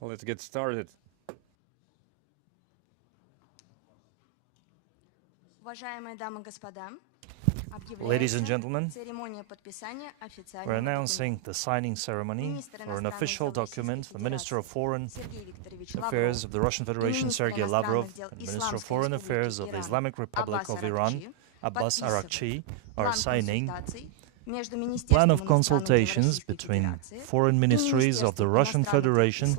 Let's get started. Ladies and gentlemen, we're announcing the signing ceremony for an official document. The Minister of Foreign Affairs of the Russian Federation, Sergey Lavrov, and Minister of Foreign Affairs of the Islamic Republic of Iran, Araghchi, are signing plan of consultations between foreign ministries of the Russian Federation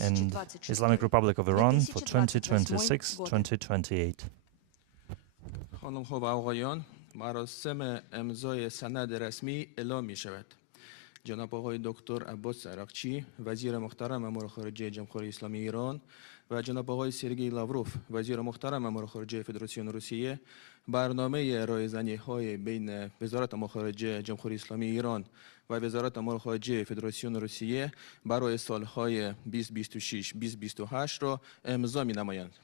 and Islamic Republic of Iran for 2026-2028. خانم‌ها و آقایان، مراسم امضای سند رسمی اعلام می شود. جناب آقای دکتر عباس عراقچی، وزیر محترم امور خارجه جمهوری اسلامی ایران و جناب آقای سرگئی لاوروف، وزیر محترم امور خارجه فدراسیون روسیه، برنامه رایزنی‌های بین وزارت امور خارجه جمهوری اسلامی ایران و وزارت امور خارجه فدراسیون روسیه برای سالهای 2026-2028 را امضا می نمایند.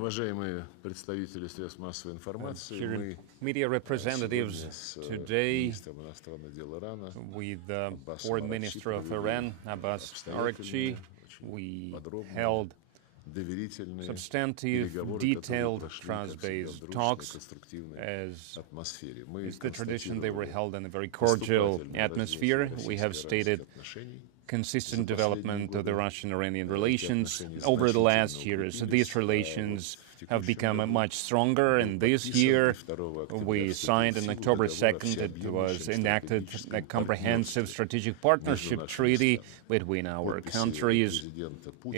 Уважаемые представители средств массовой информации, media representatives, today with the Foreign Minister of Iran, Abbas Araghchi, we held substantive, detailed, trust-based talks. As is the tradition, they were held in a very cordial atmosphere. We have stated consistent development of the Russian-Iranian relations over the last years. These relations have become much stronger, and this year we signed on October 2nd, it was enacted a comprehensive strategic partnership treaty between our countries.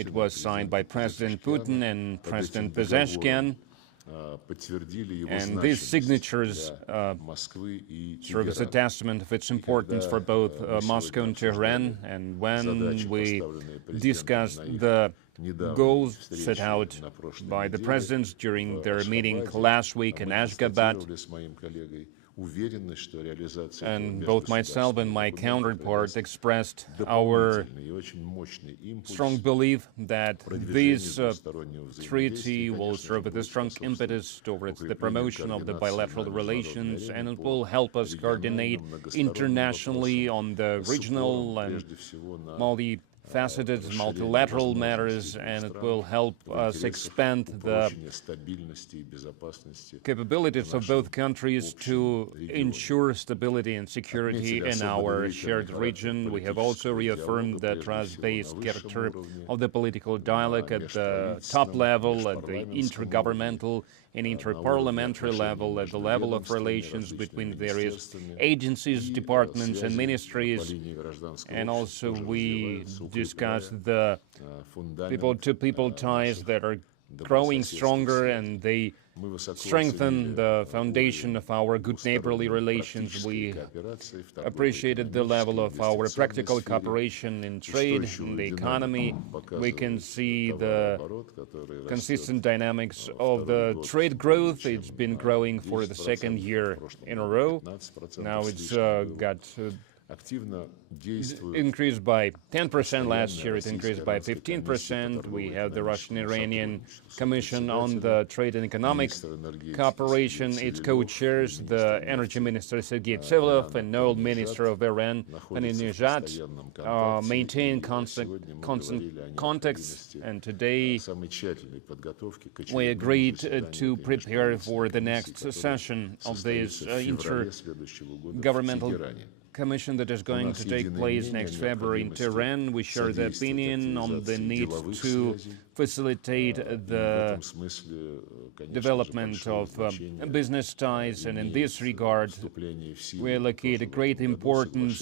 It was signed by President Putin and President Pezeshkian. And these signatures serve as a testament of its importance for both Moscow and Tehran. And when we discussed the goals set out by the presidents during their meeting last week in Ashgabat, and both myself and my counterpart expressed our strong belief that this treaty will serve as a strong impetus towards the promotion of the bilateral relations, and it will help us coordinate internationally on the regional and multifaceted multilateral matters, and it will help us expand the capabilities of both countries to ensure stability and security in our shared region. We have also reaffirmed the trust-based character of the political dialogue at the top level, at the intergovernmental and interparliamentary level, at the level of relations between various agencies, departments, and ministries. And also we discussed the people-to-people ties that are growing stronger, and they strengthen the foundation of our good neighborly relations. We appreciated the level of our practical cooperation in trade, in the economy. We can see the consistent dynamics of the trade growth. It's been growing for the second year in a row. Now it's got increased by 10% last year. It increased by 15%. We have the Russian-Iranian Commission on the Trade and Economic Cooperation. Its co-chairs the Energy Minister Sergey and Oil Minister of Iran, Ahmadinejad, maintain constant contacts. And today we agreed to prepare for the next session of this intergovernmental commission that is going to take place next February in Tehran. We share the opinion on the need to facilitate the development of business ties, and in this regard, we allocate a great importance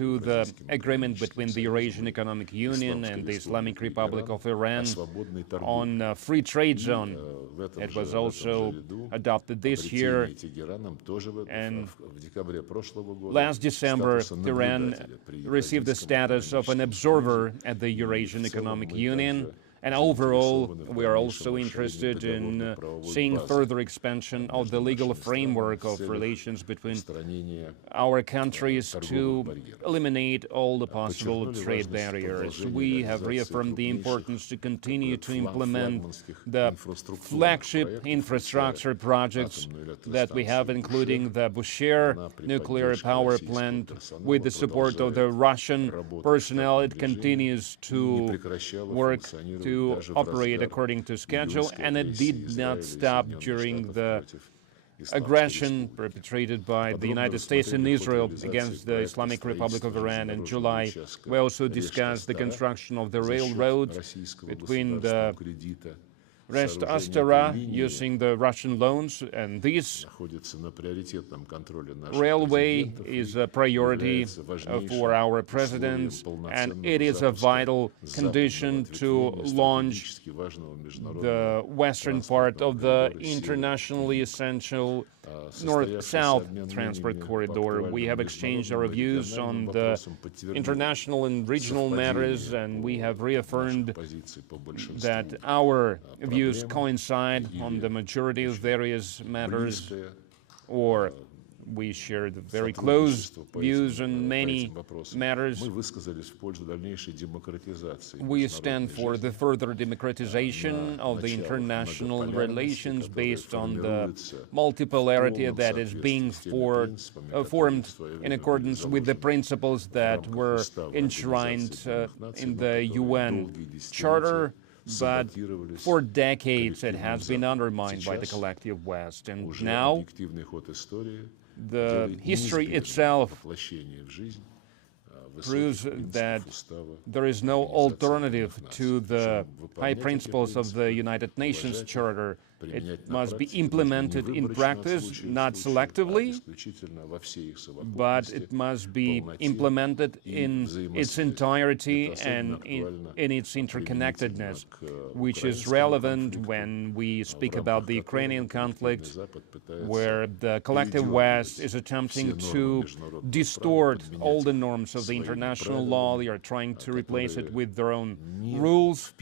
to the agreement between the Eurasian Economic Union and the Islamic Republic of Iran on a free trade zone. It was also adopted this year, and last December, Tehran received the status of an observer at the Eurasian Economic Union. And overall, we are also interested in seeing further expansion of the legal framework of relations between our countries to eliminate all the possible trade barriers. We have reaffirmed the importance to continue to implement the flagship infrastructure projects that we have, including the Bushehr nuclear power plant. With the support of the Russian personnel, it continues to work to operate according to schedule, and it did not stop during the aggression perpetrated by the United States and Israel against the Islamic Republic of Iran in July. We also discussed the construction of the railroad between the Brest-Astara using the Russian loans, and this railway is a priority for our presidents, and it is a vital condition to launch the western part of the internationally essential north-south transport corridor. We have exchanged our views on the international and regional matters, and we have reaffirmed that our views coincide on the majority of various matters, or we share the very close views on many matters. We stand for the further democratization of the international relations based on the multipolarity that is being formed in accordance with the principles that were enshrined in the UN Charter. But for decades it has been undermined by the collective West, and now the history itself proves that there is no alternative to the high principles of the United Nations Charter. It must be implemented in practice, not selectively, but it must be implemented in its entirety and in its interconnectedness, which is relevant when we speak about the Ukrainian conflict, where the collective West is attempting to distort all the norms of the international law. They are trying to replace it with their own rules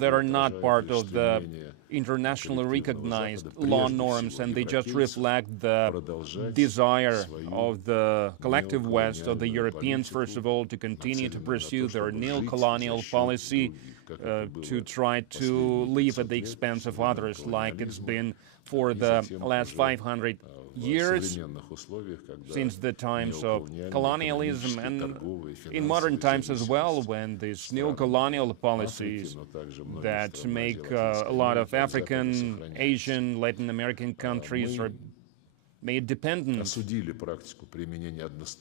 that are not part of the internationally recognized law norms, and they just reflect the desire of the collective West, of the Europeans, first of all, to continue to pursue their neo-colonial policy, to try to live at the expense of others, like it's been for the last 500 years, since the times of colonialism, and in modern times as well, when these neo-colonial policies that make a lot of African, Asian, Latin American countries are made dependent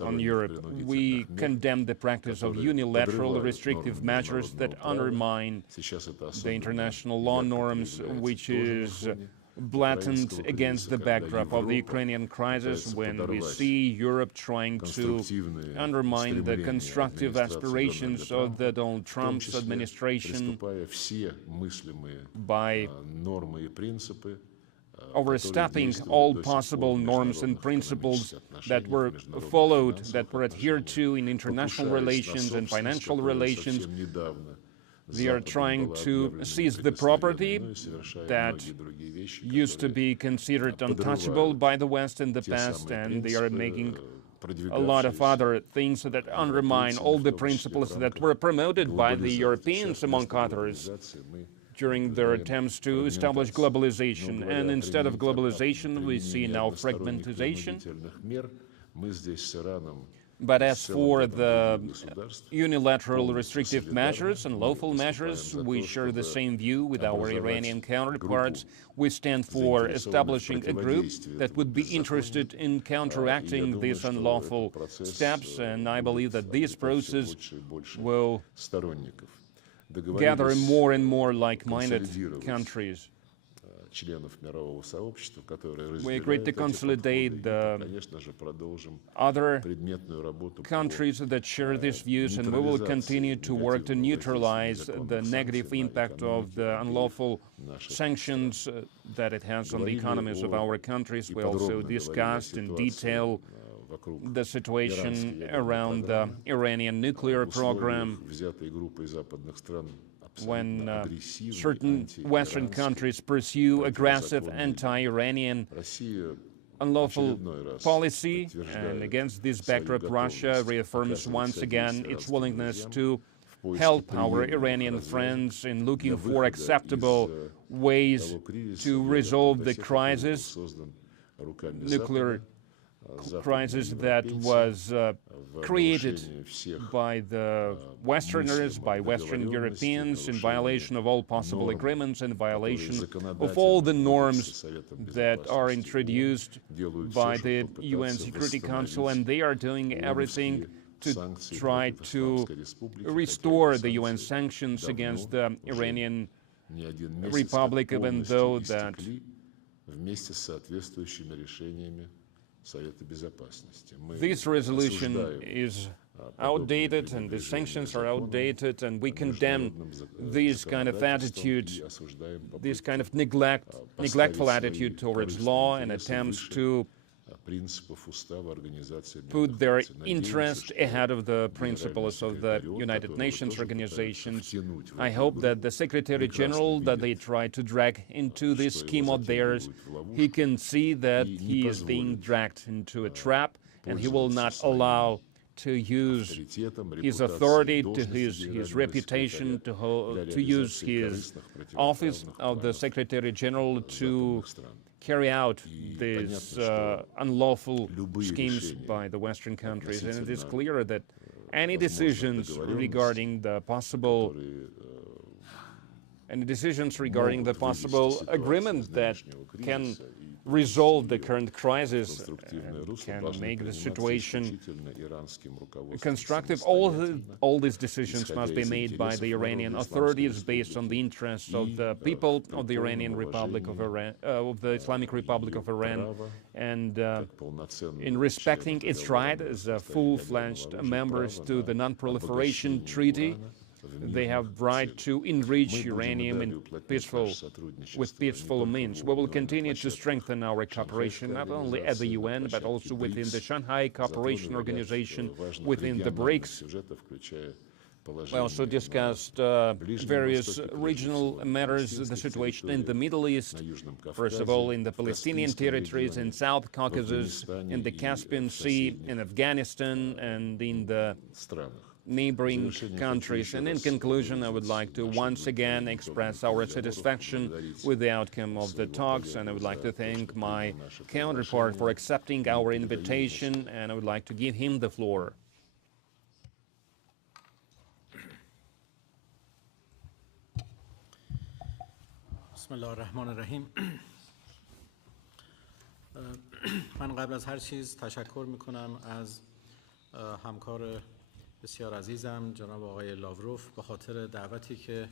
on Europe. We condemn the practice of unilateral restrictive measures that undermine the international law norms, which is blatant against the backdrop of the Ukrainian crisis, when we see Europe trying to undermine the constructive aspirations of the Donald Trump's administration by overstepping all possible norms and principles that were followed, that were adhered to in international relations and financial relations. They are trying to seize the property that used to be considered untouchable by the West in the past, and they are making a lot of other things that undermine all the principles that were promoted by the Europeans, among others, during their attempts to establish globalization. And instead of globalization, we see now fragmentization. But as for the unilateral restrictive measures and lawful measures, we share the same view with our Iranian counterparts. We stand for establishing a group that would be interested in counteracting these unlawful steps, and I believe that this process will gather more and more like-minded countries. We agreed to consolidate the other countries that share these views, and we will continue to work to neutralize the negative impact of the unlawful sanctions that it has on the economies of our countries. We also discussed in detail the situation around the Iranian nuclear program, when certain Western countries pursue aggressive anti-Iranian unlawful policy, and against this backdrop, Russia reaffirms once again its willingness to help our Iranian friends in looking for acceptable ways to resolve the crisis, nuclear crisis that was created by the Westerners, by Western Europeans, in violation of all possible agreements, in violation of all the norms that are introduced by the UN Security Council, and they are doing everything to try to restore the UN sanctions against the Iranian Republic, even though that this resolution is outdated and the sanctions are outdated, and we condemn this kind of attitude, this kind of neglectful attitude towards law, and attempts to put their interest ahead of the principles of the United Nations organizations. I hope that the Secretary General that they try to drag into this scheme of theirs, he can see that he is being dragged into a trap, and he will not allow to use his authority, to his reputation, to use his office of the Secretary General to carry out these unlawful schemes by the Western countries. And it is clear that any decisions regarding the possible agreement that can resolve the current crisis, can make the situation constructive. All these decisions must be made by the Iranian authorities based on the interests of the people of the Iranian Republic of Iran, of the Islamic Republic of Iran, and in respecting its right as full-fledged members to the Non-Proliferation Treaty. They have right to enrich uranium with peaceful means. We will continue to strengthen our cooperation not only at the UN but also within the Shanghai Cooperation Organization, within the BRICS. We also discussed various regional matters, the situation in the Middle East, first of all in the Palestinian territories, in South Caucasus, in the Caspian Sea, in Afghanistan, and in the neighboring countries. And in conclusion, I would like to once again express our satisfaction with the outcome of the talks, and I would like to thank my counterpart for accepting our invitation, and I would like to give him the floor. Bismillahirrahmanirrahim. من قبل از هر چیز تشکر میکنم از همکار بسیار عزیزم جناب آقای لاوروف به خاطر دعوتی که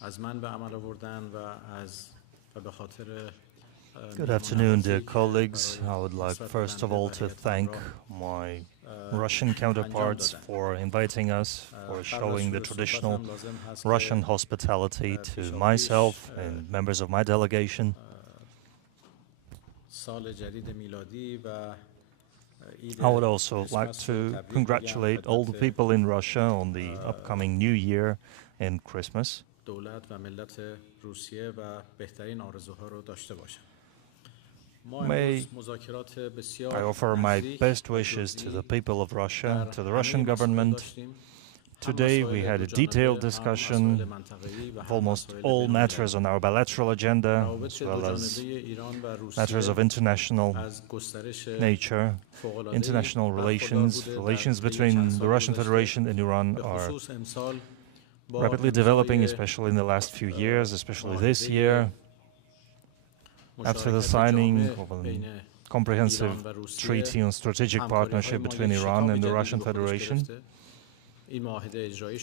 از من به عمل آوردن و به خاطر Good afternoon, dear colleagues. I would like first of all to thank my Russian counterparts for inviting us, for showing the traditional Russian hospitality to myself and members of my delegation. I would also like to congratulate all the people in Russia on the upcoming New Year and Christmas. May I offer my best wishes to the people of Russia, to the Russian government, Today we had a detailed discussion of almost all matters on our bilateral agenda, as well as matters of international nature. International relations between the Russian Federation and Iran are rapidly developing, especially in the last few years, especially this year, after the signing of a comprehensive treaty on strategic partnership between Iran and the Russian Federation.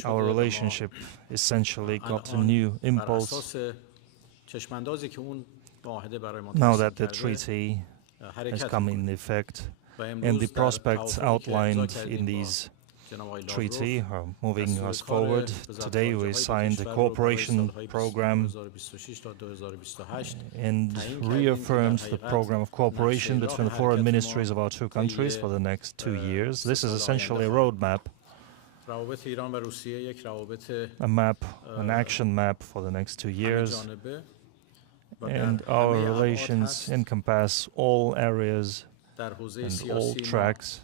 Our relationship essentially got a new impulse now that the treaty has come in effect, and the prospects outlined in these treaty are moving us forward. Today we signed a cooperation program and reaffirmed the program of cooperation between the foreign ministries of our two countries for the next 2 years. This is essentially a roadmap, an action map for the next 2 years, and our relations encompass all areas and all tracks,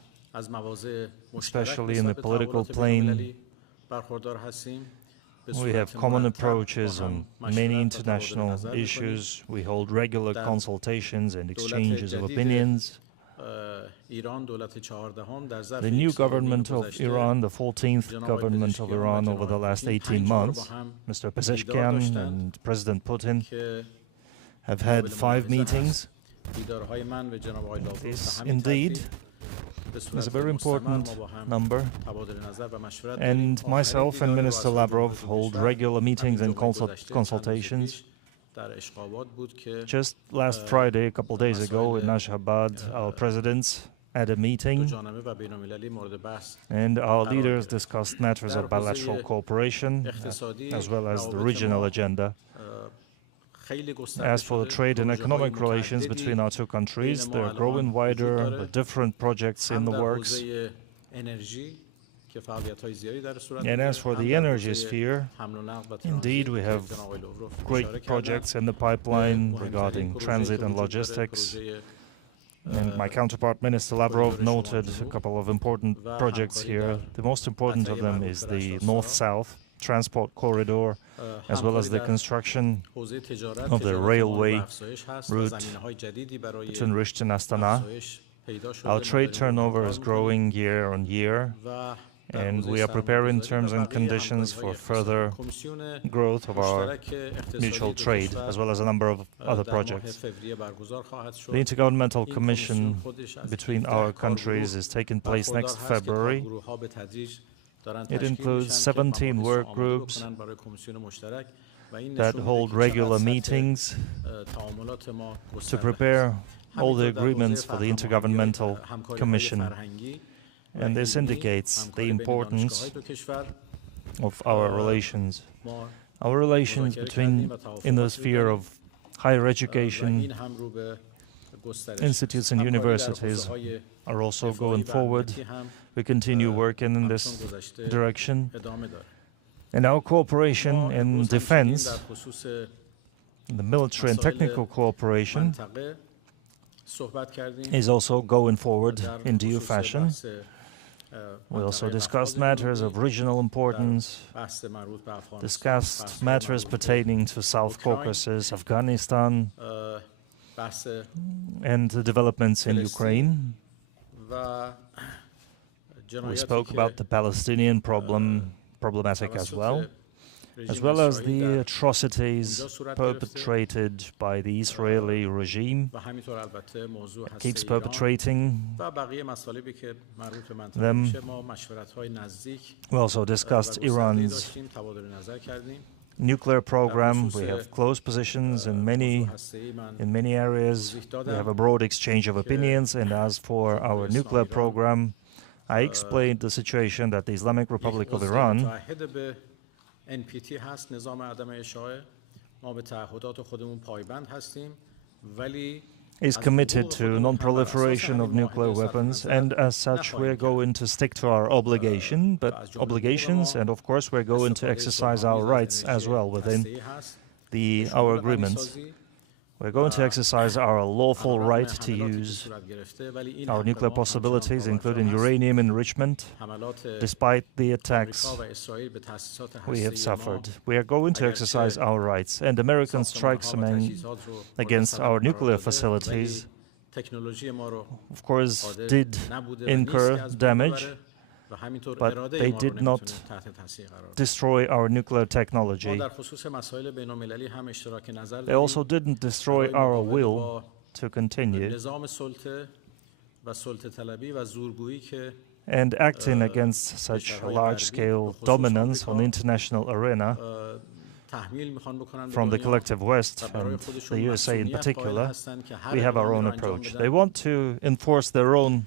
especially in the political plane. We have common approaches on many international issues. We hold regular consultations and exchanges of opinions. The new government of Iran, the 14th government of Iran over the last 18 months, Mr. Pezeshkian and President Putin have had 5 meetings. This indeed is a very important number, and myself and Minister Lavrov hold regular meetings and consultations. Just last Friday, a couple of days ago, in Ashgabat, our presidents had a meeting, and our leaders discussed matters of bilateral cooperation, as well as the regional agenda. As for the trade and economic relations between our two countries, they are growing wider, with different projects in the works. And as for the energy sphere, indeed we have great projects in the pipeline regarding transit and logistics. And my counterpart, Minister Lavrov, noted a couple of important projects here. The most important of them is the North-South transport corridor, as well as the construction of the railway route between Risht and Astana. Our trade turnover is growing year on year, and we are preparing terms and conditions for further growth of our mutual trade, as well as a number of other projects. The Intergovernmental Commission between our countries is taking place next February. It includes 17 work groups that hold regular meetings to prepare all the agreements for the Intergovernmental Commission. And this indicates the importance of our relations. Our relations in the sphere of higher education, institutes and universities are also going forward. We continue working in this direction. And our cooperation in defense, the military and technical cooperation, is also going forward in due fashion. We also discussed matters of regional importance, discussed matters pertaining to South Caucasus, Afghanistan, and the developments in Ukraine. We spoke about the Palestinian problematic as well as the atrocities perpetrated by the Israeli regime, keeps perpetrating them. We also discussed Iran's nuclear program. We have close positions in many areas. We have a broad exchange of opinions, and as for our nuclear program, I explained the situation that the Islamic Republic of Iran is committed to non-proliferation of nuclear weapons, and as such we're going to stick to our obligations, and of course we're going to exercise our rights as well within our agreements. We're going to exercise our lawful right to use our nuclear possibilities, including uranium enrichment, despite the attacks we have suffered. We are going to exercise our rights, and American strikes against our nuclear facilities, of course, did incur damage, but they did not destroy our nuclear technology. They also didn't destroy our will to continue. And acting against such large-scale dominance on the international arena from the collective West and the USA in particular, we have our own approach. They want to enforce their own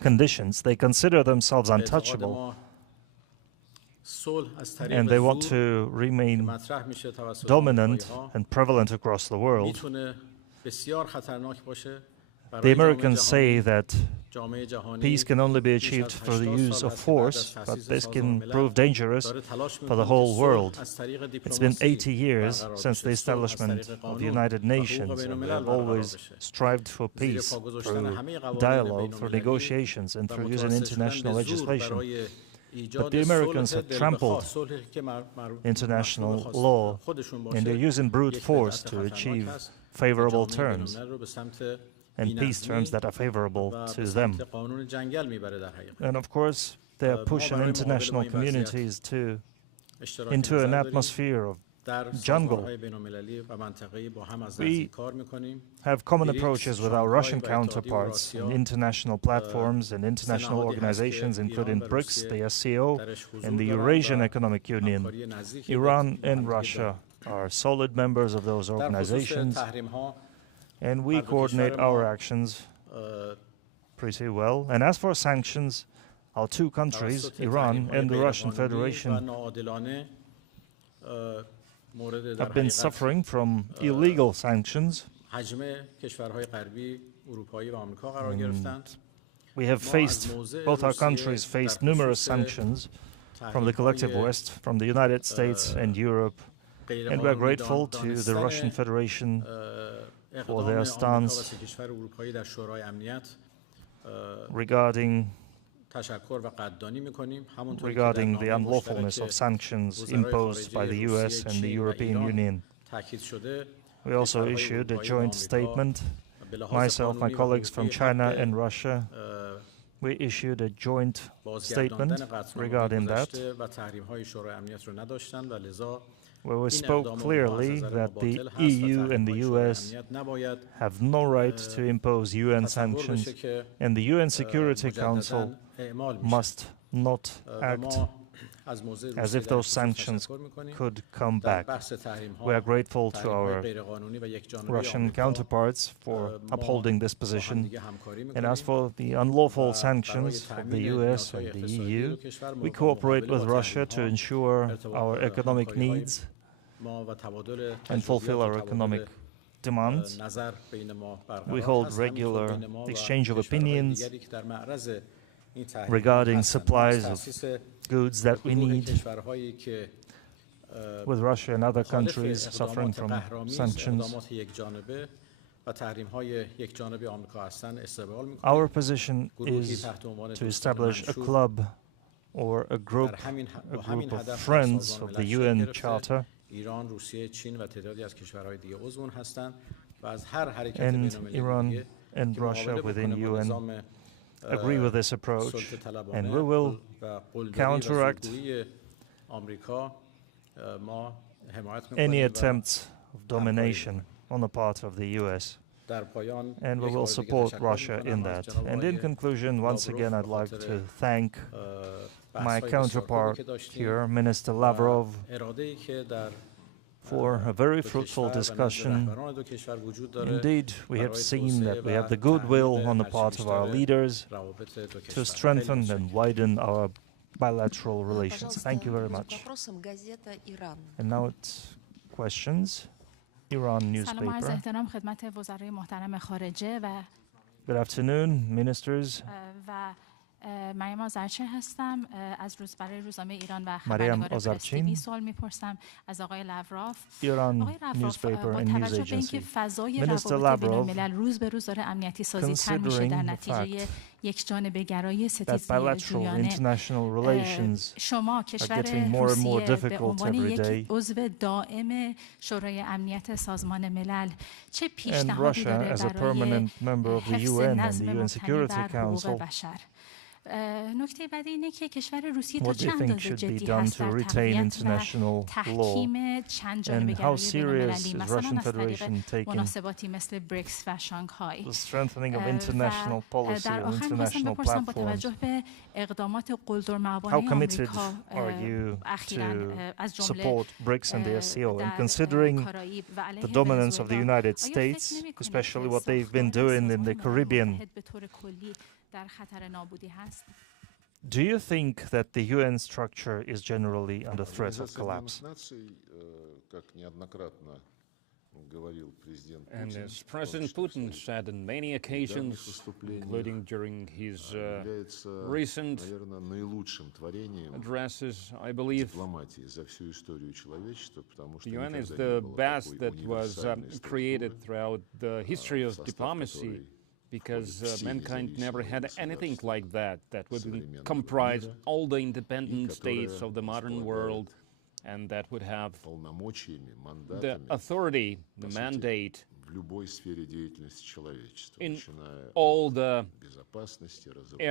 conditions. They consider themselves untouchable, and they want to remain dominant and prevalent across the world. The Americans say that peace can only be achieved through the use of force, but this can prove dangerous for the whole world. It's been 80 years since the establishment of the United Nations, and we have always strived for peace through dialogue, through negotiations, and through using international legislation. But the Americans have trampled international law, and they're using brute force to achieve favorable terms and peace terms that are favorable to them. And of course, they are pushing international communities into an atmosphere of jungle. We have common approaches with our Russian counterparts in international platforms and international organizations, including BRICS, the SCO, and the Eurasian Economic Union. Iran and Russia are solid members of those organizations, and we coordinate our actions pretty well. And as for sanctions, our two countries, Iran and the Russian Federation, have been suffering from illegal sanctions. We have faced, both our countries faced numerous sanctions from the collective West, from the United States and Europe, and we are grateful to the Russian Federation for their stance regarding the unlawfulness of sanctions imposed by the US and the European Union. We also issued a joint statement. Myself, my colleagues from China and Russia, we issued a joint statement regarding that, where we spoke clearly that the EU and the US have no right to impose UN sanctions, and the UN Security Council must not act as if those sanctions could come back. We are grateful to our Russian counterparts for upholding this position. And as for the unlawful sanctions of the US and the EU, we cooperate with Russia to ensure our economic needs and fulfill our economic demands. We hold regular exchange of opinions regarding supplies of goods that we need with Russia and other countries suffering from sanctions. Our position is to establish a club or a group of friends of the UN Charter, and Iran and Russia within UN agree with this approach, and we will counteract any attempts of domination on the part of the US, and we will support Russia in that. And in conclusion, once again, I'd like to thank my counterpart here, Minister Lavrov, for a very fruitful discussion. Indeed, we have seen that we have the goodwill on the part of our leaders to strengthen and widen our bilateral relations. Thank you very much. And now it's questions. Iran newspaper. Good afternoon, ministers. مریم آذرچی هستم از برای روزنامه ایران و Mariam خبرنگار پرس Ozarchin, تیوی سوال میپرسم از آقای لاوروف. Iran آقای لاوروف newspaper با and news توجه به اینکه agency. فضای Minister روابط بین Lavrov, الملل روز به روز داره امنیتی سازی تر میشه در considering the نتیجه fact یک جانبه گرایی that ستیزی bilateral جویانه، international relations شما are کشور getting more and more روسیه به difficult عنوان every یک day, عضو دائم شورای امنیت سازمان ملل چه and پیشنهادی Russia داره as a برای permanent member of the حفظ UN and نظم the UN مبتنی Security بر حقوق Council? بشر؟ نکته بعدی اینه که کشور روسیه تا What do چه you think اندازه should be جدی done هست to در retain تقویت و international law? تحکیم چند جانبه And how گرایی بین serious المللی، is مثلا Russian از طریق Federation taking مناسباتی مثل بریکس و شانگهای؟ the strengthening of و international policy در and آخر می‌خواستم international بپرسم با platforms? توجه به اقدامات How قلدرمعابانه committed آمریکا are you اخیراً to از جمله support BRICS and the SCO? And در considering کارائیب و علیه the dominance of the ونزوئلا، United آیا States, فکر نمی‌کنید especially که what they've been ساختار doing in سازمان the ملل Caribbean, متحد به طور کلی در خطر نابودی هست؟ do you think that the UN structure is generally under threat of collapse? And as President Putin said on many occasions, including during his recent addresses, I believe the UN is the best that was created throughout the history of diplomacy, because mankind never had anything like that would comprise all the independent states of the modern world, and that would have the authority, the mandate in all the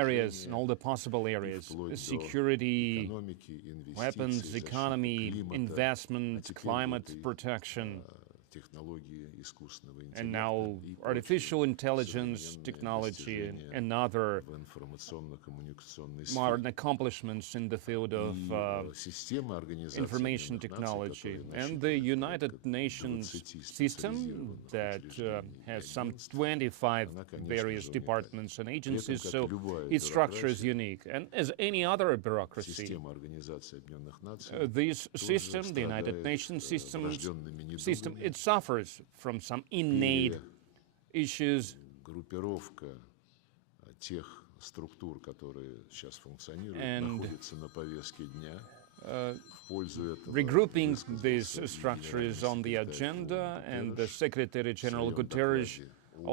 areas, in all the possible areas, security, weapons, economy, investment, climate protection, and now artificial intelligence technology and other modern accomplishments in the field of information technology. And the United Nations system that has some 25 various departments and agencies, so its structure is unique. And as any other bureaucracy, this system, the United Nations system, it suffers from some innate issues. And regrouping these structures on the agenda, and the Secretary General Guterres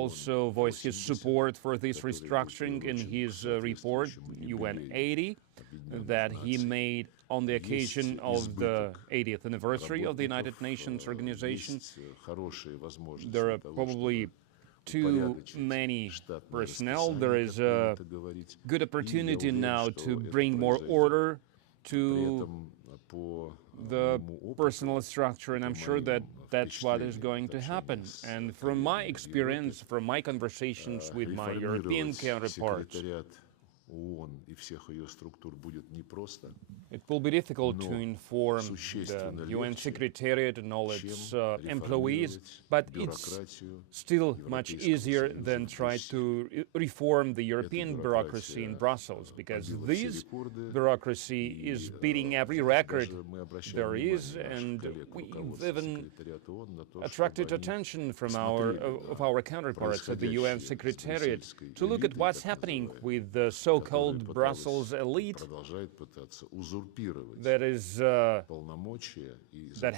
also voiced his support for this restructuring in his report, UN 80, that he made on the occasion of the 80th anniversary of the United Nations organization. There are probably too many personnel. There is a good opportunity now to bring more order to the personal structure, and I'm sure that that's what is going to happen. And from my experience, from my conversations with my European counterparts, it will be difficult to inform the UN Secretariat and all its employees, but it's still much easier than try to reform the European bureaucracy in Brussels, because this bureaucracy is beating every record there is, and we've even attracted attention from our counterparts at the UN Secretariat to look at what's happening with the so-called Brussels elite that is that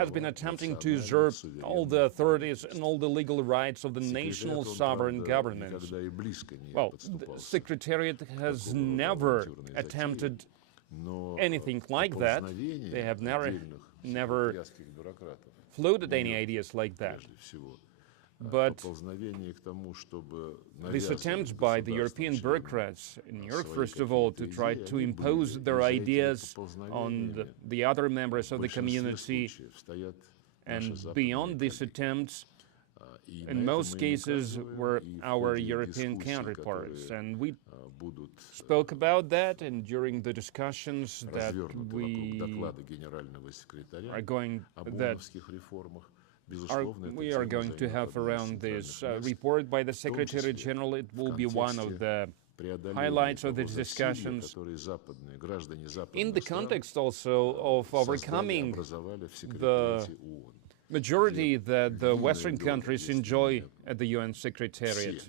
has been attempting to usurp all the authorities and all the legal rights of the national sovereign governments. Well, the Secretariat has never attempted anything like that. They have never floated any ideas like that. But these attempts by the European bureaucrats in New York, first of all, to try to impose their ideas on the other members of the community, and beyond these attempts, in most cases, were our European counterparts. And we spoke about that, and during the discussions that we are going to have around this report by the Secretary General, it will be one of the highlights of these discussions in the context also of overcoming the majority that the Western countries enjoy at the UN Secretariat.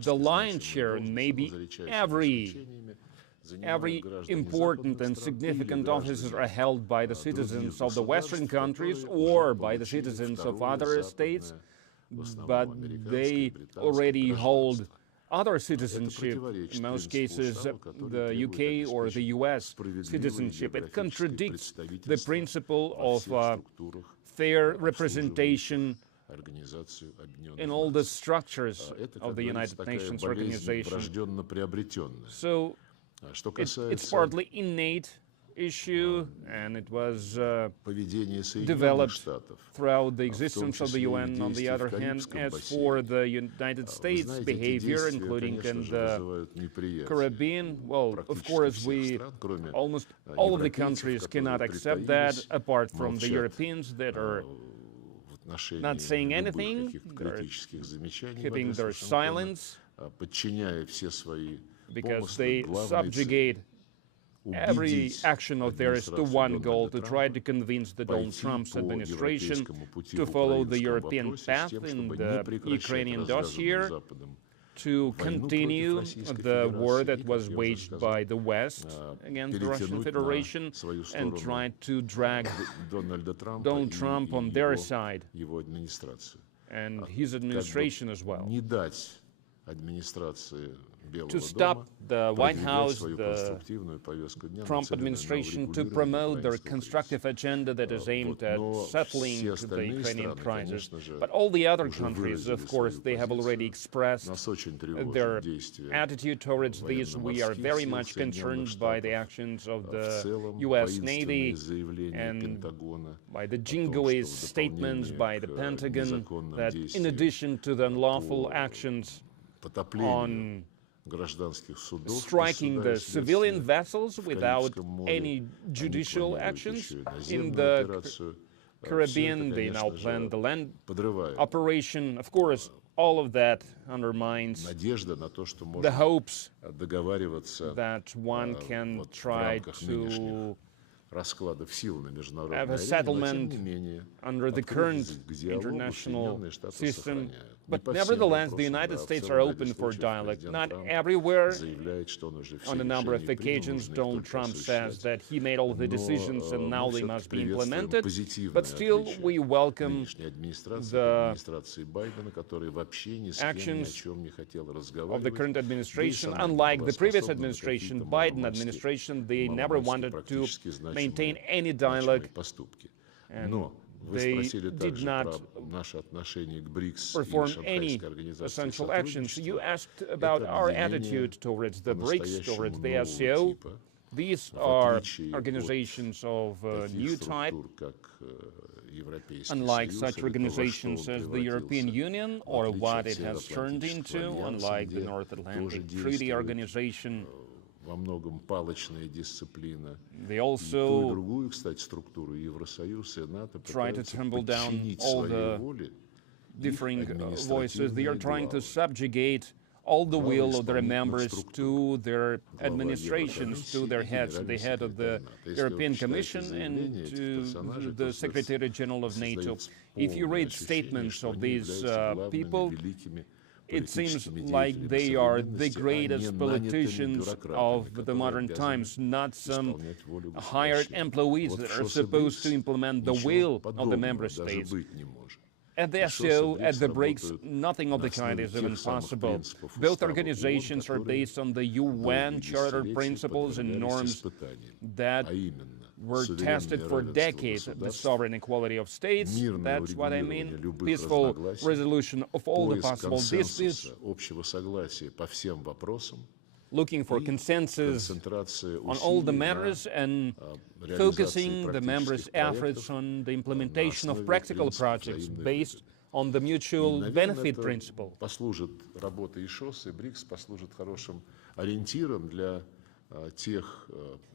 the lion's share, maybe every important and significant offices are held by the citizens of the Western countries or by the citizens of other states, but they already hold other citizenship, in most cases the UK or the US citizenship. It contradicts the principle of fair representation in all the structures of the United Nations organization. So it's partly innate issue, and it was developed throughout the existence of the UN. On the other hand, as for the United States behavior, including in the Caribbean, well, of course, almost all of the countries cannot accept that, apart from the Europeans that are not saying anything, keeping their silence, because they subjugate every action of theirs to one goal, to try to convince the Donald Trump's administration to follow the European path in the Ukrainian dossier, to continue the war that was waged by the West against the Russian Federation and try to drag Donald Trump on their side and his administration as well. To stop the White House, the Trump administration, to promote their constructive agenda that is aimed at settling the Ukrainian crisis. But all the other countries, of course, they have already expressed their attitude towards this. We are very much concerned by the actions of the US Navy and by the jingoist statements by the Pentagon that in addition to the unlawful actions on striking the civilian vessels without any judicial actions in the Caribbean, they now plan the land operation. Of course, all of that undermines the hopes that one can try to have a settlement under the current international system. But nevertheless, the United States are open for dialogue. Not everywhere. On a number of occasions, Donald Trump says that he made all the decisions and now they must be implemented. But still, we welcome the actions of the current administration. Unlike the previous administration, Biden administration, they never wanted to maintain any dialogue. And they did not perform any essential actions. You asked about our attitude towards the BRICS, towards the SCO. These are organizations of a new type, unlike such organizations as the European Union or what it has turned into, unlike the North Atlantic Treaty Organization. They also try to tumble down all the differing voices. They are trying to subjugate all the will of their members to their administrations, to their heads, the head of the European Commission and to the Secretary General of NATO. If you read statements of these people, it seems like they are the greatest politicians of the modern times, not some hired employees that are supposed to implement the will of the member states. At the SCO, at the BRICS, nothing of the kind is even possible. Both organizations are based on the UN Charter principles and norms that were tested for decades, the sovereign equality of states, that's what I mean, peaceful resolution of all the possible disputes, looking for consensus on all the matters and focusing the members' efforts on the implementation of practical projects based on the mutual benefit principle.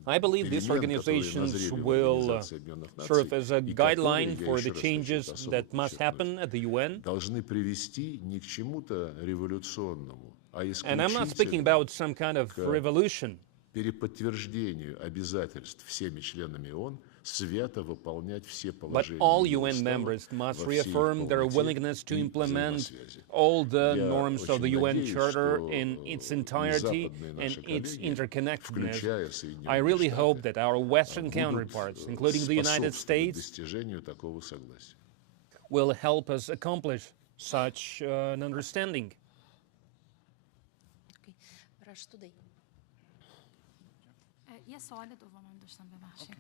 I believe these organizations will serve as a guideline for the changes that must happen at the UN. And I'm not speaking about some kind of revolution. But all UN members must reaffirm their willingness to implement all the norms of the UN Charter in its entirety and its interconnectedness. I really hope that our Western counterparts, including the United States, will help us accomplish such an understanding. یه سوال دومم داشتم ببخشید.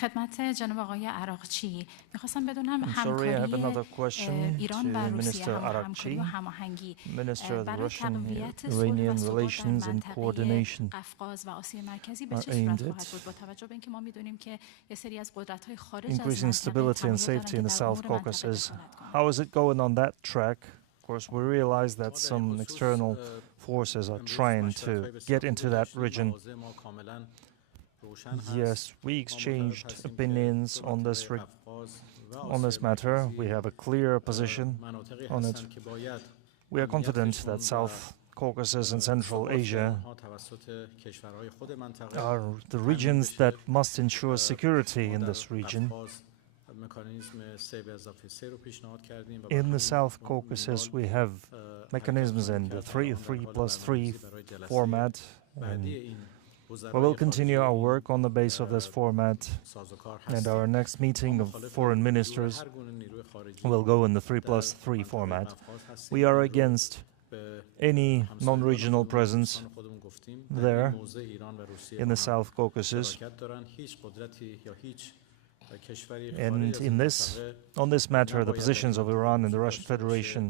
خدمت جناب آقای عراغچی می‌خواستم بدونم همکاری ایران و روسیه همکاری و هماهنگی برای تقویت صلح و ثبات در منطقه قفقاز و آسیا مرکزی به چه صورت خواهد بود با توجه به اینکه ما می‌دونیم که یه سری از قدرت‌های خارج از increasing stability and safety in the South Caucasus. How is it going on that track? Of course, we realize that some external forces are trying to get into that region. Yes, we exchanged opinions on this matter. We have a clear position on it. We are confident that South Caucasus and Central Asia are the regions that must ensure security in this region. In the South Caucasus, we have mechanisms in the 3+3 format. We will continue our work on the base of this format, and our next meeting of foreign ministers will go in the 3+3 format. We are against any non-regional presence there in the South Caucasus. And on this matter, the positions of Iran and the Russian Federation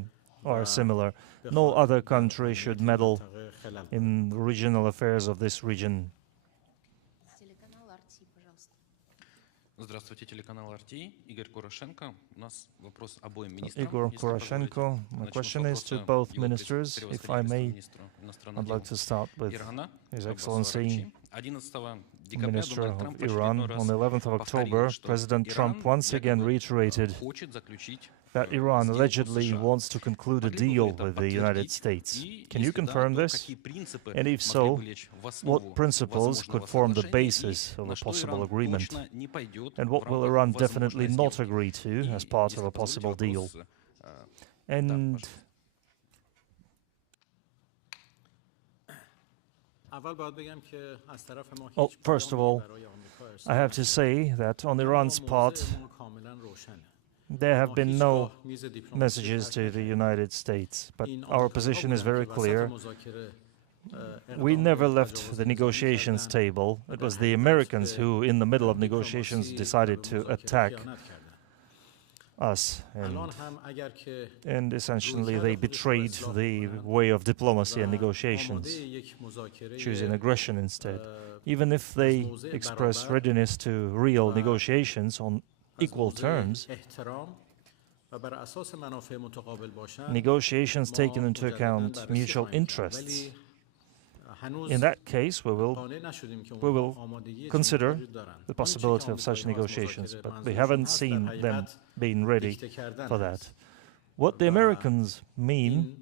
are similar. No other country should meddle in the regional affairs of this region. Здравствуйте, телеканал RT. Игорь Kurashenko. У нас вопрос обоим министрам. Igor Kurashenko. My question is to both ministers. If I may, I'd like to start with His Excellency, Minister of Iran. On the 11th of October, President Trump once again reiterated that Iran allegedly wants to conclude a deal with the United States. Can you confirm this? And if so, what principles could form the basis of a possible agreement? And what will Iran definitely not agree to as part of a possible deal? And well, first of all, I have to say that on Iran's part, there have been no messages to the United States, but our position is very clear. We never left the negotiations table. It was the Americans who, in the middle of negotiations, decided to attack us, and essentially they betrayed the way of diplomacy and negotiations, choosing aggression instead. Even if they express readiness to real negotiations on equal terms, negotiations taking into account mutual interests, in that case, we will consider the possibility of such negotiations, but we haven't seen them being ready for that. What the Americans mean,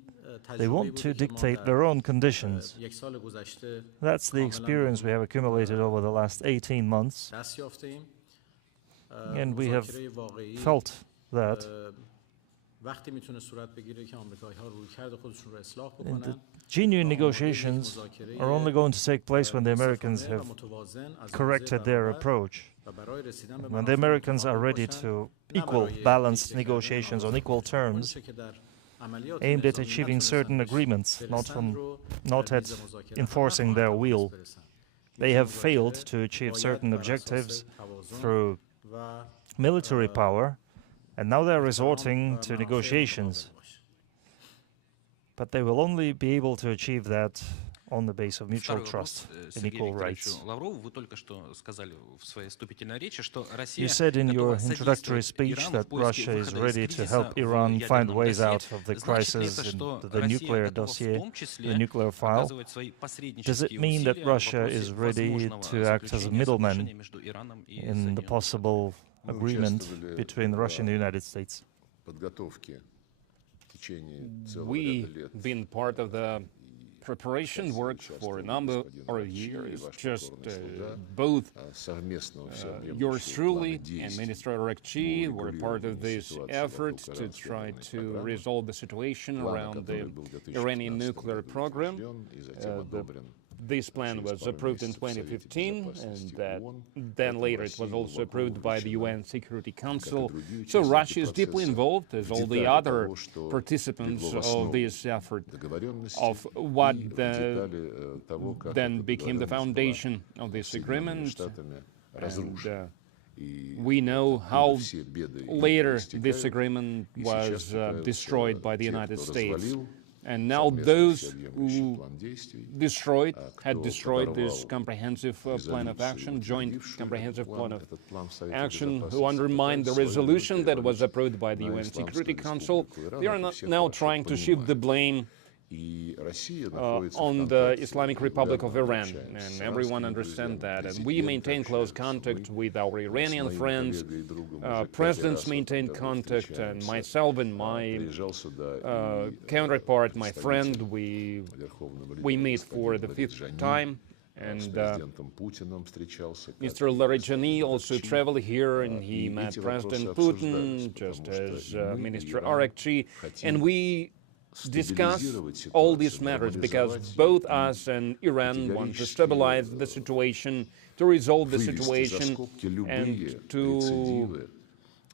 they want to dictate their own conditions. That's the experience we have accumulated over the last 18 months, and we have felt that genuine negotiations are only going to take place when the Americans have corrected their approach, when the Americans are ready to equal, balanced negotiations on equal terms, aimed at achieving certain agreements, not at enforcing their will. They have failed to achieve certain objectives through military power, and now they're resorting to negotiations. But they will only be able to achieve that on the base of mutual trust and equal rights. You said in your introductory speech that Russia is ready to help Iran find ways out of the crisis in the nuclear dossier, the nuclear file. Does it mean that Russia is ready to act as a middleman in the possible agreement between Russia and the United States? We've been part of the preparation work for a number of years. Just both yours truly and Minister Araghchi were part of this effort to try to resolve the situation around the Iranian nuclear program. This plan was approved in 2015, and then later it was also approved by the UN Security Council. So Russia is deeply involved, as all the other participants of this effort, of what then became the foundation of this agreement. And we know how later this agreement was destroyed by the United States. And now those who had destroyed this comprehensive plan of action, joint comprehensive plan of action, who undermined the resolution that was approved by the UN Security Council, they are now trying to shift the blame on the Islamic Republic of Iran, and everyone understands that. And we maintain close contact with our Iranian friends. Presidents maintain contact, and myself and my counterpart, my friend, we meet for the 5th time. And Mr. Lavrov also traveled here, and he met President Putin, just as Minister Araghchi, and we discuss all these matters because both us and Iran want to stabilize the situation, to resolve the situation, and to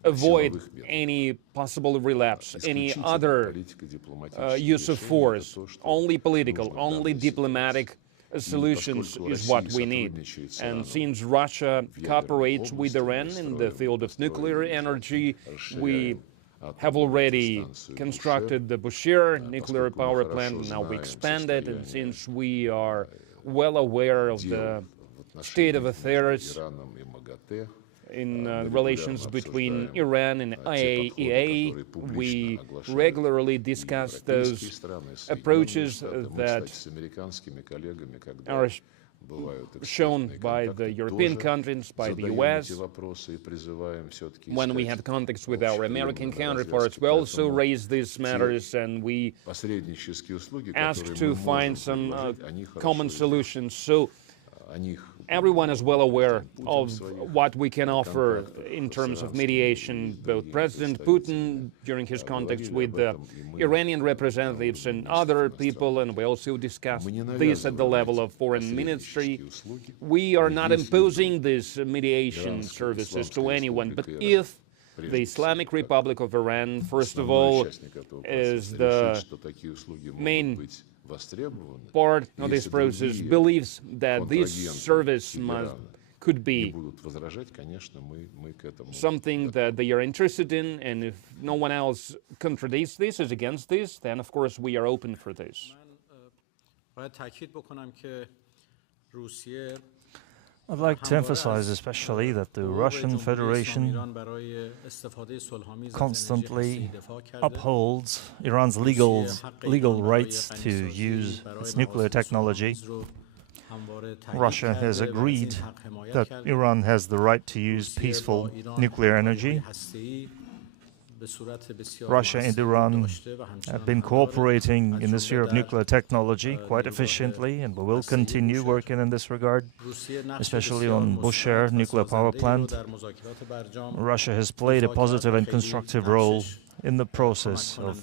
avoid any possible relapse, any other use of force. Only political, only diplomatic solutions is what we need. And since Russia cooperates with Iran in the field of nuclear energy, we have already constructed the Bagheri nuclear power plant, and now we expand it. And since we are well aware of the state of affairs in relations between Iran and IAEA, we regularly discuss those approaches that are shown by the European countries, by the US. When we had contacts with our American counterparts, we also raised these matters, and we asked to find some common solutions. So everyone is well aware of what we can offer in terms of mediation. Both President Putin, during his contacts with the Iranian representatives and other people, and we also discussed this at the level of foreign ministry. We are not imposing these mediation services to anyone, but if the Islamic Republic of Iran, first of all, is the main part of this process, believes that this service could be something that they are interested in, and if no one else contradicts this, is against this, then of course we are open for this. I'd like to emphasize especially that the Russian Federation constantly upholds Iran's legal rights to use its nuclear technology. Russia has agreed that Iran has the right to use peaceful nuclear energy. Russia and Iran have been cooperating in the sphere of nuclear technology quite efficiently, and we will continue working in this regard, especially on Bagheri nuclear power plant. Russia has played a positive and constructive role in the process of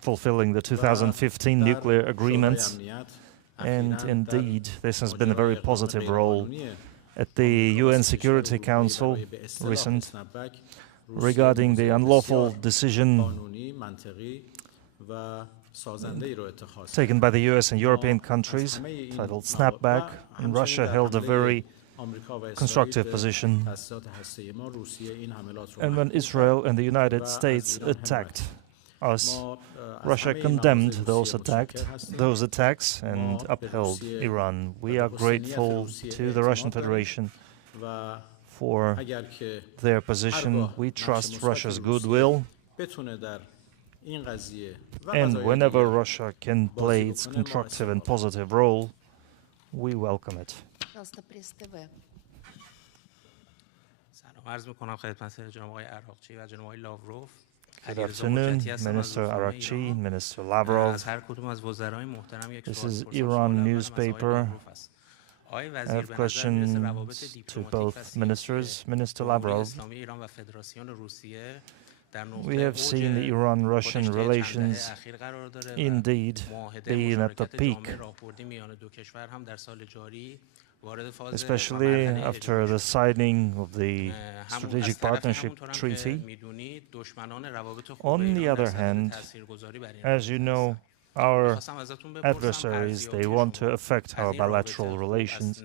fulfilling the 2015 nuclear agreements, and indeed this has been a very positive role at the UN Security Council recent regarding the unlawful decision taken by the US and European countries, titled Snapback, and Russia held a very constructive position. And when Israel and the United States attacked us, Russia condemned those attacks and upheld Iran. We are grateful to the Russian Federation for their position. We trust Russia's goodwill, and whenever Russia can play its constructive and positive role, we welcome it. Good afternoon, Minister Araghchi, Minister Lavrov. This is Iran newspaper. I have questions to both ministers. Minister Lavrov, we have seen the Iran-Russian relations indeed being at the peak, especially after the signing of the Strategic Partnership Treaty. On the other hand, as you know, our adversaries, they want to affect our bilateral relations,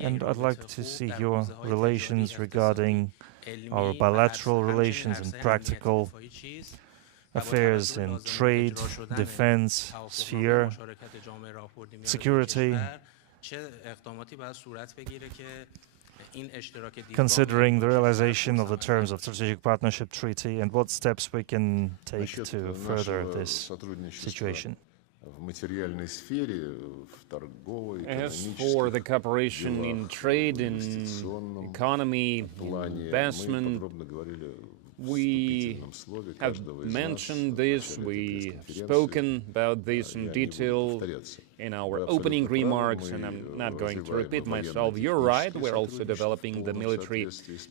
and I'd like to see your relations regarding our bilateral relations and practical affairs in trade, defense, sphere, security, considering the realization of the terms of Strategic Partnership Treaty, and what steps we can take to further this situation. As for the cooperation in trade, in economy, in investment, we have mentioned this, we have spoken about this in detail in our opening remarks, and I'm not going to repeat myself. You're right, we're also developing the military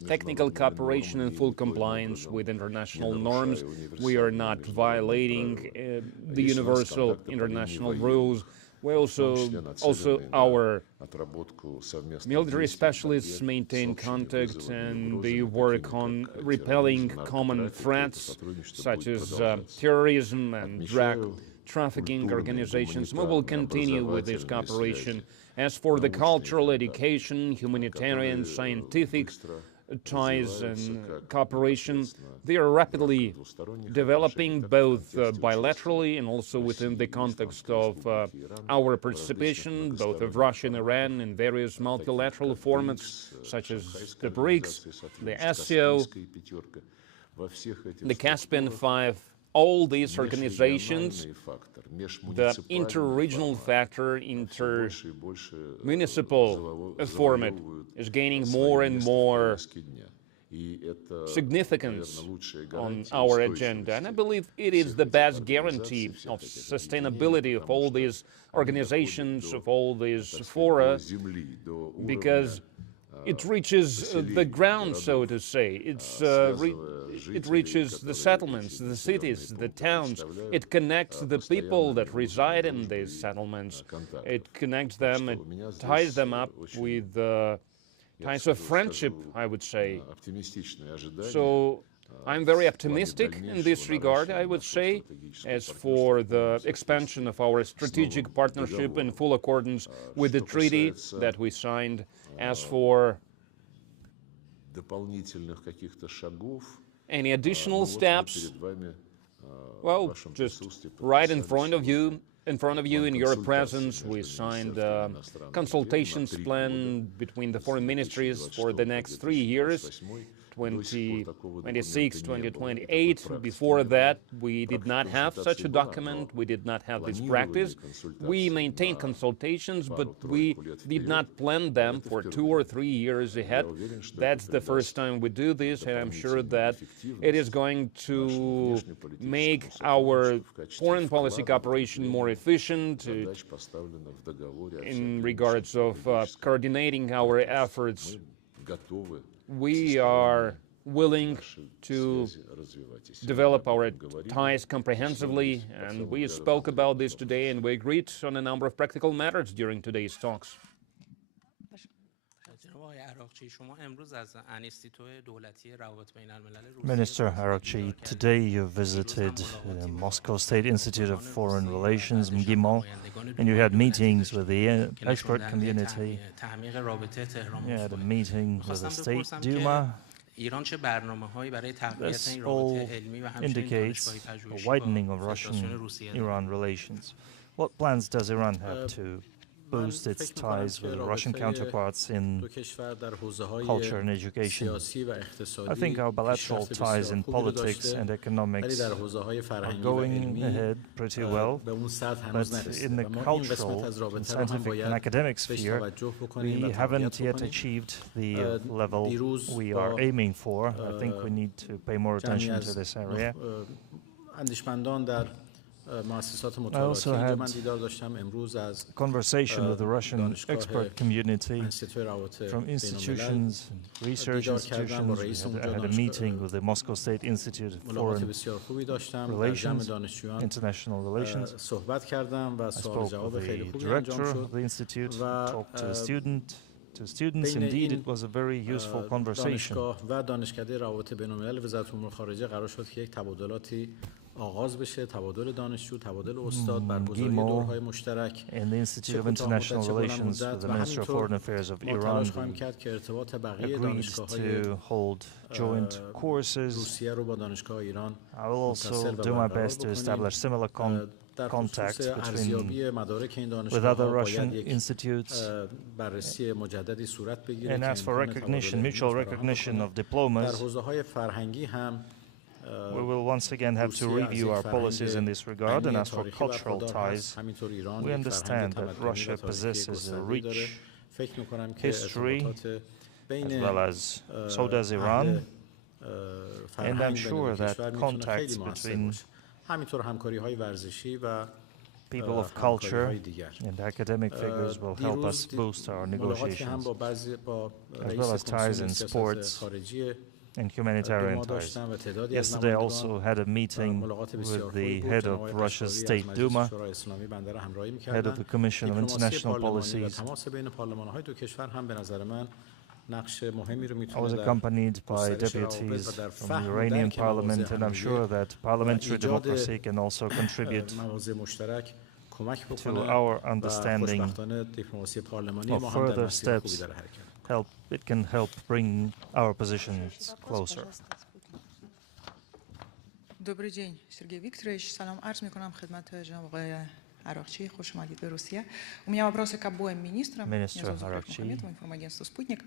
technical cooperation in full compliance with international norms. We are not violating the universal international rules. We also our military specialists maintain contact, and they work on repelling common threats such as terrorism and drug trafficking organizations. We will continue with this cooperation. As for the cultural, education, humanitarian, scientific ties and cooperation, they are rapidly developing both bilaterally and also within the context of our participation, both of Russia and Iran, in various multilateral formats such as the BRICS, the SCO, the Caspian Five. All these organizations, the inter-regional factor, inter-municipal format is gaining more and more significance on our agenda. And I believe it is the best guarantee of sustainability of all these organizations, of all these fora, because it reaches the ground, so to say. It reaches the settlements, the cities, the towns. It connects the people that reside in these settlements. It connects them, it ties them up with ties of friendship, I would say. So I'm very optimistic in this regard, I would say. As for the expansion of our strategic partnership in full accordance with the treaty that we signed, as for any additional steps, well, just right in front of you, in your presence, we signed a consultations plan between the foreign ministries for the next 3 years, 2026, 2028. Before that, we did not have such a document. We did not have this practice. We maintained consultations, but we did not plan them for 2 or 3 years ahead. That's the first time we do this, and I'm sure that it is going to make our foreign policy cooperation more efficient in regards of coordinating our efforts. We are willing to develop our ties comprehensively, and we spoke about this today, and we agreed on a number of practical matters during today's talks. Minister Araghchi, today you visited the Moscow State Institute of Foreign Relations, MGIMO, and you had meetings with the expert community. You had a meeting with the State Duma. This all indicates a widening of Russian-Iran relations. What plans does Iran have to boost its ties with Russian counterparts in culture and education. I think our bilateral ties in politics and economics are going ahead pretty well, but in the cultural, and scientific and academic sphere, we haven't yet achieved the level we are aiming for. I think we need to pay more attention to this area. I also had a conversation with the Russian expert community from institutions, research institutions. We had a meeting with the Moscow State Institute of Foreign Relations, International Relations. I spoke with the director of the institute, talked to the students. Indeed, it was a very useful conversation. GIMO and the Institute of International Relations with the Minister of Foreign Affairs of Iran agreed to hold joint courses. I will also do my best to establish similar contacts with other Russian institutes. And as for recognition, mutual recognition of diplomas, we will once again have to review our policies in this regard. And as for cultural ties, we understand that Russia possesses a rich history, as well as so does Iran. And I'm sure that contacts between people of culture and academic figures will help us boost our negotiations, as well as ties in sports and humanitarian ties. Yesterday I also had a meeting with the head of Russia's State Duma, head of the Commission of International Policies. I was accompanied by deputies from the Iranian parliament, and I'm sure that parliamentary democracy can also contribute to our understanding of further steps. It can help bring our positions closer. Добрый день, Сергей Викторович. Салам арз микунам хидмат жанаб огой Araghchi. خوش اومدید به روسیه. У меня вопросы к обоим министрам. Меня зовут Мухаммедова, информагентство «Спутник».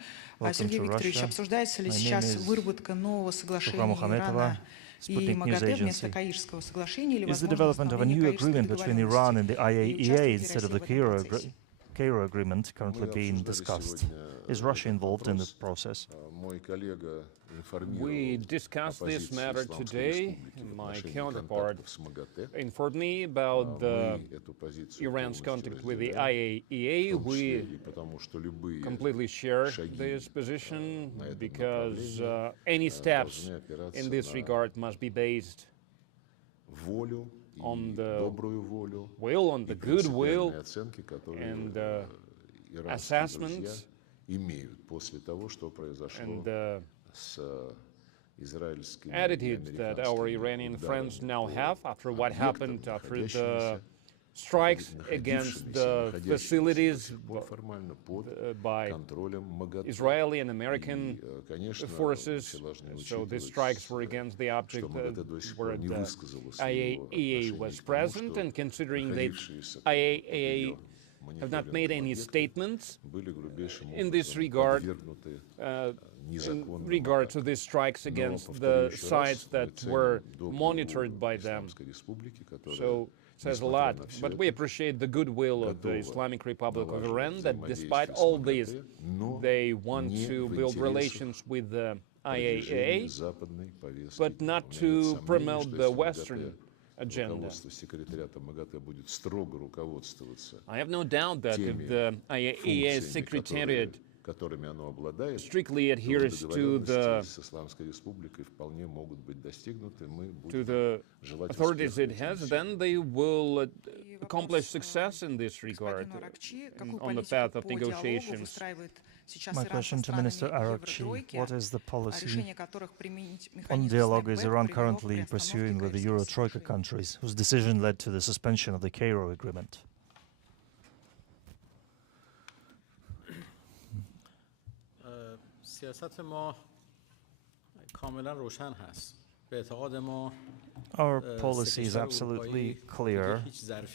Сергей Викторович, обсуждается ли сейчас выработка нового соглашения Ирана и МАГАТЭ вместо Каирского соглашения или Is the development of a new agreement between Iran and the IAEA instead of the Cairo agreement currently being discussed? Is Russia involved in the process? We discussed this matter today. My counterpart informed me about Iran's contact with the IAEA. We completely share this position because any steps in this regard must be based on the will, on the goodwill and assessments and attitude that our Iranian friends now have after what happened after the strikes against the facilities by Israeli and American forces. So these strikes were against the object where the IAEA was present, and considering that IAEA have not made any statements in this regard, in regard to these strikes against the sites that were monitored by them. So it says a lot. But we appreciate the goodwill of the Islamic Republic of Iran, that despite all this, they want to build relations with the IAEA, but not to promote the Western agenda. I have no doubt that if the IAEA Secretariat strictly adheres to the authorities it has, then they will accomplish success in this regard on the path of negotiations. My question to Minister Araghchi: what is the policy on dialogue is Iran currently pursuing with the Euro-Troika countries, whose decision led to the suspension of the Cairo agreement? Our policy is absolutely clear.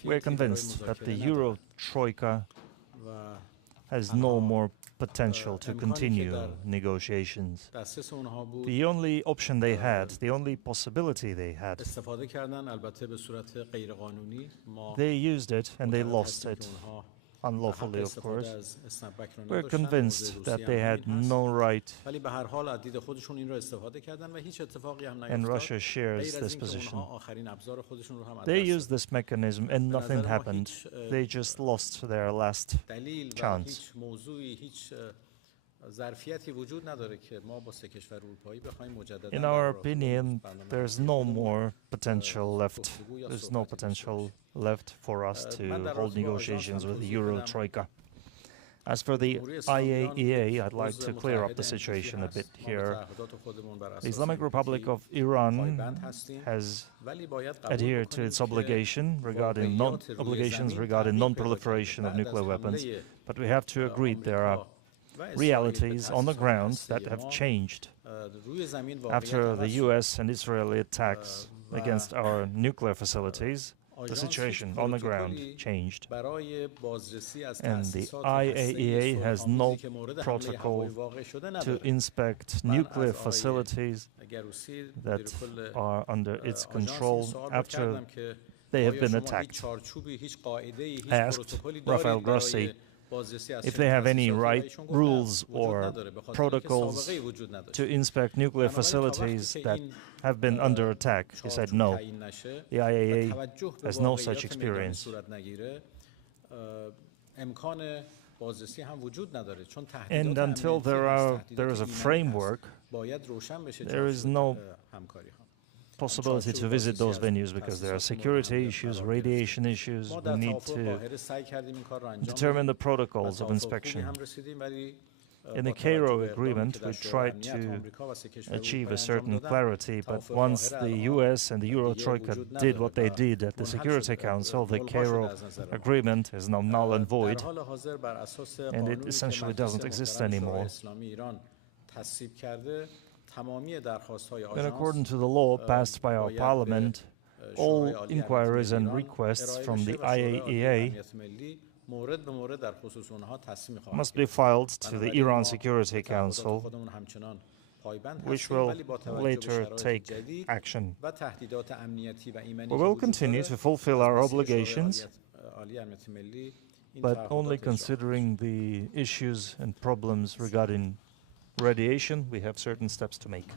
We're convinced that the Euro-Troika has no more potential to continue negotiations. The only option they had, the only possibility they had, they used it and they lost it. Unlawfully, of course. We're convinced that they had no right, and Russia shares this position. They used this mechanism and nothing happened. They just lost their last chance. In our opinion, there's no more potential left. There's no potential left for us to hold negotiations with the Euro Troika. As for the IAEA, I'd like to clear up the situation a bit here. The Islamic Republic of Iran has adhered to its obligations regarding non-proliferation of nuclear weapons, but we have to agree there are realities on the ground that have changed. After the US and Israeli attacks against our nuclear facilities, the situation on the ground changed. And the IAEA has no protocol to inspect nuclear facilities that are under its control after they have been attacked. I asked Rafael Grossi if they have any rules or protocols to inspect nuclear facilities that have been under attack. He said no. The IAEA has no such experience. And until there is a framework, there is no possibility to visit those venues because there are security issues, radiation issues. We need to determine the protocols of inspection. In the Cairo agreement, we tried to achieve a certain clarity, but once the US and the Euro Troika did what they did at the Security Council, the Cairo agreement is now null and void, and it essentially doesn't exist anymore. And according to the law passed by our parliament, all inquiries and requests from the IAEA must be filed to the Iran Security Council, which will later take action. We will continue to fulfill our obligations, but only considering the issues and problems regarding radiation, we have certain steps to make.